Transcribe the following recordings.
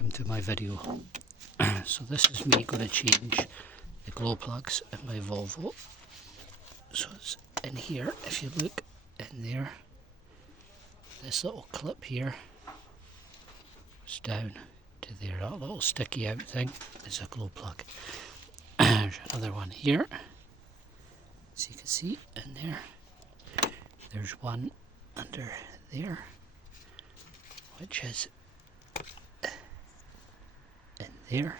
welcome to my video. So this is me going to change the glow plugs in my Volvo. So it's in here, if you look in there, this little clip here is down to there. That little sticky out thing is a glow plug. There's another one here, as you can see in there. There's one under there, which is in there.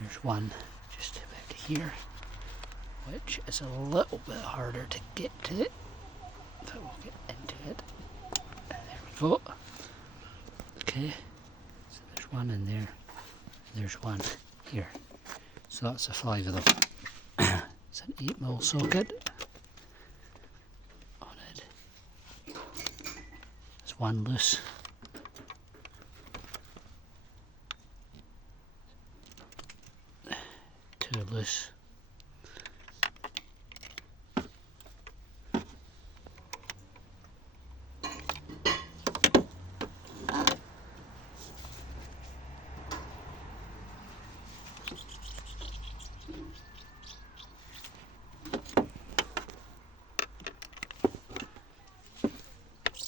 There's one just about here, which is a little bit harder to get to it, but we'll get into it. There we go. Okay, so there's one in there, and there's one here. So that's the 5 of them. It's an 8mm socket on it. There's one loose. Two loose.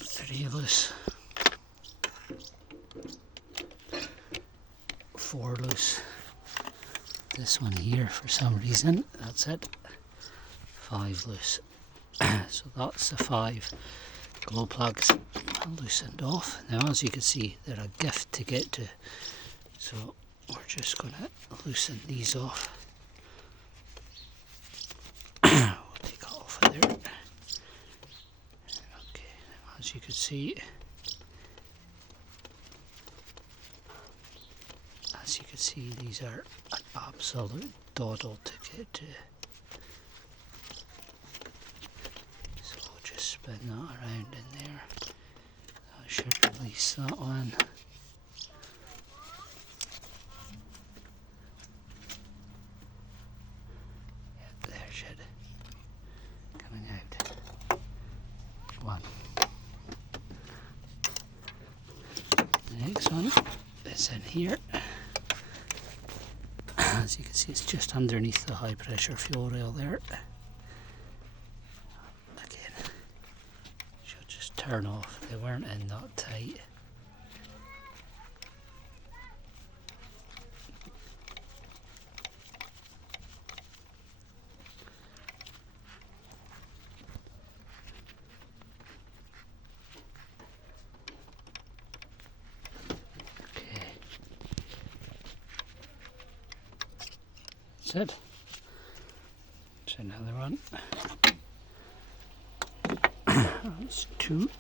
Three loose. 4 loose. This one here, for some reason, that's it. 5 loose. So that's the 5 glow plugs loosened off. Now, as you can see, they're a gift to get to. So we're just going to loosen these off. We'll take it off of there. Okay, now as you can see, these are an absolute doddle to get to. So we'll just spin that around in there. That should release that one. Yeah, there should. Coming out. One. The next one is in here. As you can see, it's just underneath the high pressure fuel rail there. Again, should just turn off. They weren't in that tight. That's it. There's another one. That's 2.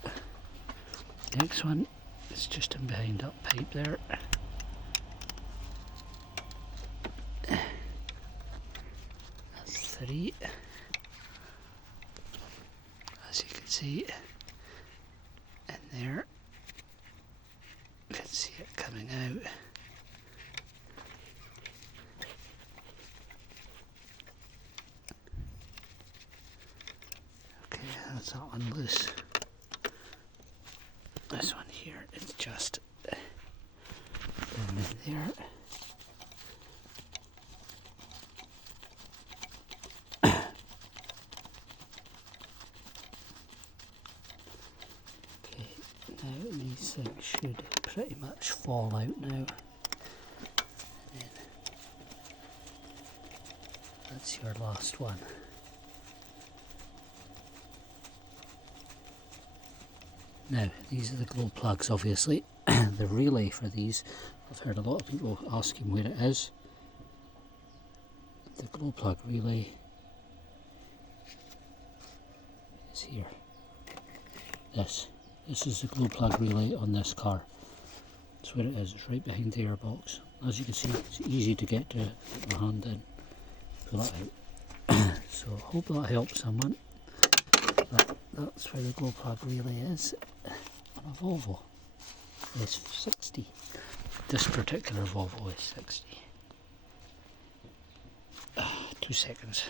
Next one is just in behind that pipe there. That's 3. As you can see in there, you can see it coming out. That's that one loose. This one here is just in there. Okay, now these things should pretty much fall out now. And then that's your last one. Now, these are the glow plugs, obviously. The relay for these, I've heard a lot of people asking where it is. The glow plug relay is here. This is the glow plug relay on this car. That's where it is. It's right behind the airbox. As you can see, it's easy to get to. Put my hand in, pull it out. So I hope that helps someone. That's where the glow plug relay is on a Volvo S60. This particular Volvo S60. 2 seconds.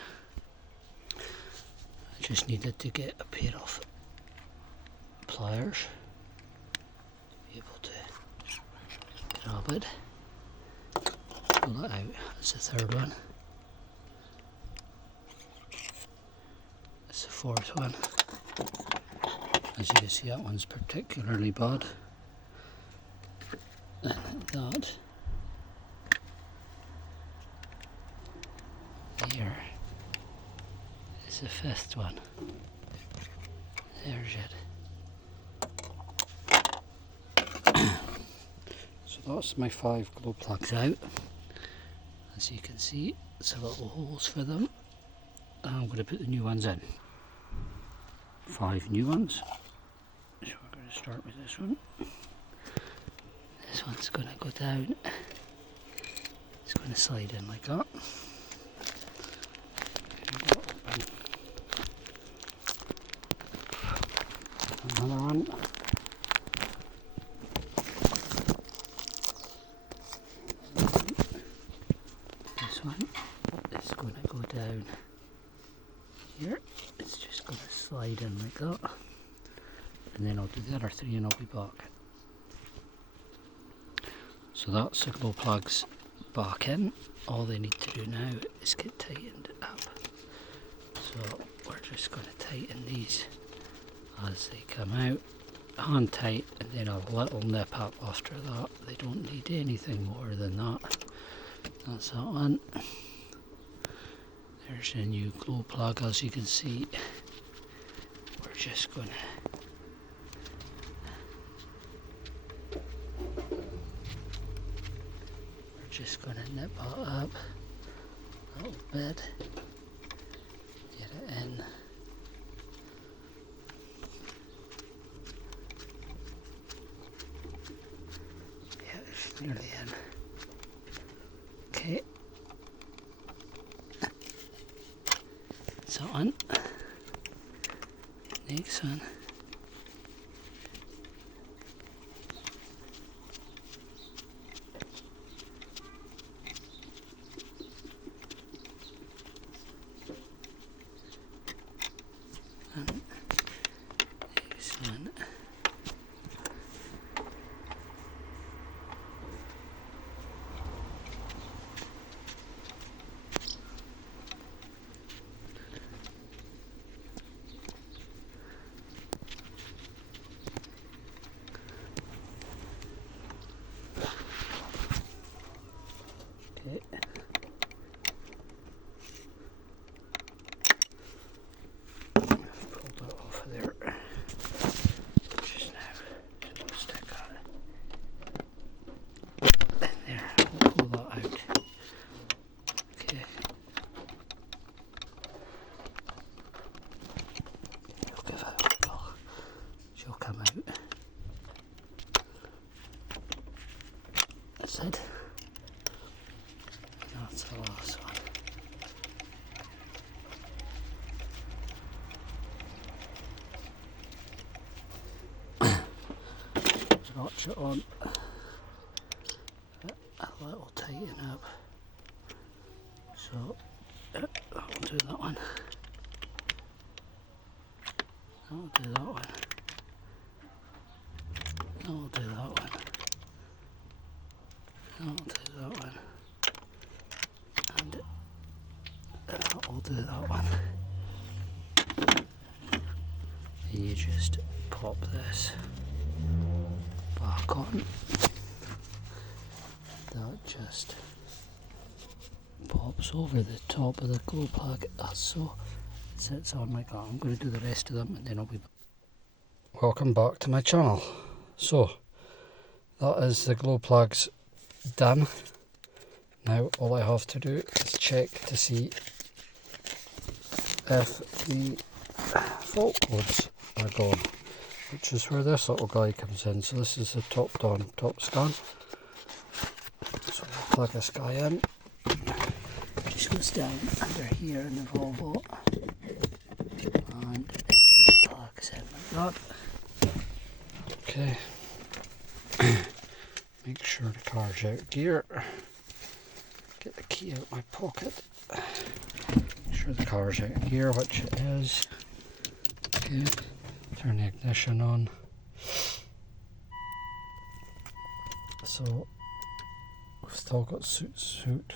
I just needed to get a pair of pliers to be able to it. Pull it out. That's the third one. That's the fourth one. As you can see, that one's particularly bad. And that here is the fifth one. There's it. So that's my 5 glow plugs out. As you can see, it's a little holes for them. And I'm going to put the new ones in. 5 new ones. So we're going to start with this one. This one's going to go down. It's going to slide in like that. Another one. This one is going to go down here. It's just going to slide in like that. And then I'll do the other 3 and I'll be back. So that's the glow plugs back in. All they need to do now is get tightened up. So we're just going to tighten these as they come out, hand tight, and then a little nip up after that. They don't need anything more than that. That's that one. There's a new glow plug. As you can see, we're just going to nip that up a little bit, get it in. Yeah, it's nearly in. Okay. So on. Next one. Next one. Okay. Pulled that off of there just now. So we'll stick that in there. We'll pull that out. Okay. We'll give it a wiggle. She'll come out. That's it. That's the last one. Notch it on. A little tighten up. So I'll do that one. I'll do that one. I'll do that one. I'll do that one. And I'll do that one. And you just pop this back on. That just pops over the top of the glow plug as so. It sits on like that. I'm going to do the rest of them and then I'll be back. Welcome back to my channel. So that is the glow plugs done. Now all I have to do is check to see if the fault codes are gone, which is where this little guy comes in. So this is the topdon topscan. So we'll plug this guy in. Just goes down under here in the Volvo and it just plugs in like that. Okay. Make sure the car's out of gear. Get the key out of my pocket. Make sure the car's out of gear, which it is. Okay. Turn the ignition on. So We've still got soot.